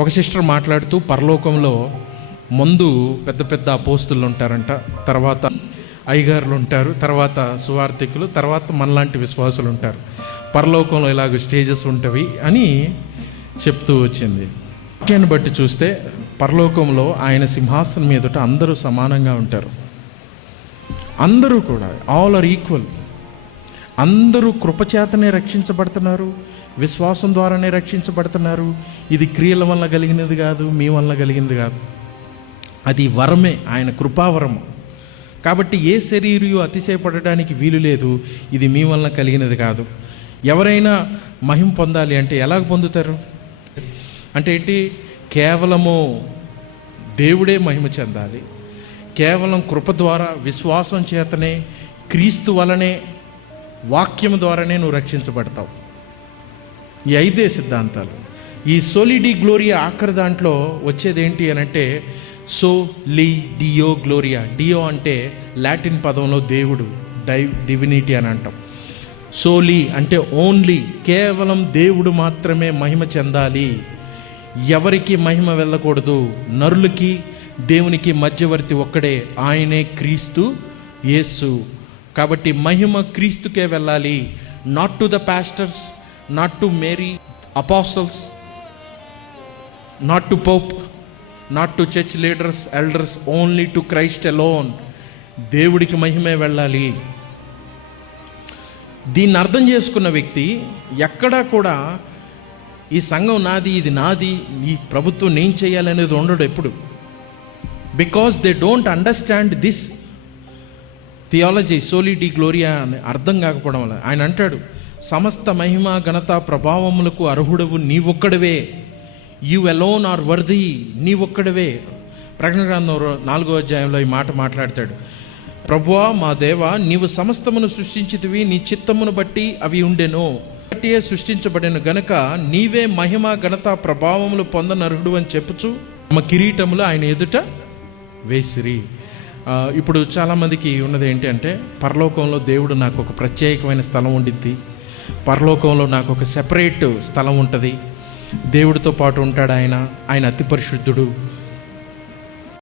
ఒక సిస్టర్ మాట్లాడుతూ పరలోకంలో ముందు పెద్ద పెద్ద అపోస్తులు ఉంటారంట, తర్వాత అయ్యగారులు ఉంటారు, తర్వాత సువార్థికులు, తర్వాత మనలాంటి విశ్వాసులు ఉంటారు. పరలోకంలో ఇలాగ స్టేజెస్ ఉంటవి అని చెప్తూ వచ్చింది. వాక్యాన్ని బట్టి చూస్తే పరలోకంలో ఆయన సింహాసనం మీదట అందరూ సమానంగా ఉంటారు. అందరూ కూడా ఆల్ ఆర్ ఈక్వల్. అందరూ కృపచేతనే రక్షించబడుతున్నారు, విశ్వాసం ద్వారానే రక్షించబడుతున్నారు. ఇది క్రియల వల్ల కలిగినది కాదు, మీ వల్ల కలిగినది కాదు, అది వరమే, ఆయన కృపావరము. కాబట్టి ఏ శరీరయు అతిశయపడడానికి వీలు లేదు. ఇది మీ వల్ల కలిగినది కాదు. ఎవరైనా మహిమ పొందాలి అంటే ఎలాగ పొందుతారు అంటే ఏంటి? కేవలము దేవుడే మహిమ చెందాలి. కేవలం కృప ద్వారా, విశ్వాసం చేతనే, క్రీస్తు వలనే, వాక్యం ద్వారానే నువ్వు రక్షించబడతావు. ఈ 5 సిద్ధాంతాలు. ఈ సోలిడి గ్లోరియా ఆఖరి దాంట్లో వచ్చేది ఏంటి అని అంటే సోలి డియో గ్లోరియా. డియో అంటే లాటిన్ పదంలో దేవుడు, డివినిటీ అని అంటాం. సోలి అంటే ఓన్లీ, కేవలం దేవుడు మాత్రమే మహిమ చెందాలి. ఎవరికి మహిమ వెళ్ళకూడదు. నరులకి దేవునికి మధ్యవర్తి ఒక్కడే, ఆయనే క్రీస్తు యేసు. కాబట్టి మహిమ క్రీస్తుకే వెళ్ళాలి. Not to the pastors, not to Mary, apostles, not to pope, not to church leaders, elders, only to Christ alone. దేవుడికి మహిమే వెళ్ళాలి. దీన్ని అర్థం చేసుకున్న వ్యక్తి ఎక్కడా కూడా ఈ సంఘం నాది, ఇది నాది, ఈ ప్రభుత్వం నేను చేయాలనేది ఉండడు ఎప్పుడు. Because they don't understand this theology, సోలి డి గ్లోరియా అని అర్థం కాకపోవడం వల్ల. ఆయన అంటాడు, సమస్త మహిమ ఘనత ప్రభావములకు అర్హుడవు నీవొక్కడవే. You alone are worthy. నీవొక్కడవే. ప్రకటన గ్రంథం 4వ అధ్యాయంలో ఈ మాట మాట్లాడతాడు. ప్రభువా మా దేవా, నీవు సమస్తమును సృష్టించితివి, నీ చిత్తమును బట్టి అవి ఉండెను, బట్టియే సృష్టించబడిన గనుక నీవే మహిమ ఘనత ప్రభావములు పొందనర్హుడు అని చెప్పుచు తమ కిరీటములు ఆయన ఎదుట వేసిరి. ఇప్పుడు చాలామందికి ఉన్నది ఏంటి అంటే, పరలోకంలో దేవుడు నాకు ఒక ప్రత్యేకమైన స్థలం ఉండిద్ది, పరలోకంలో నాకు ఒక సెపరేట్ స్థలం ఉంటుంది, దేవుడితో పాటు ఉంటాడు ఆయన, ఆయన అతి పరిశుద్ధుడు,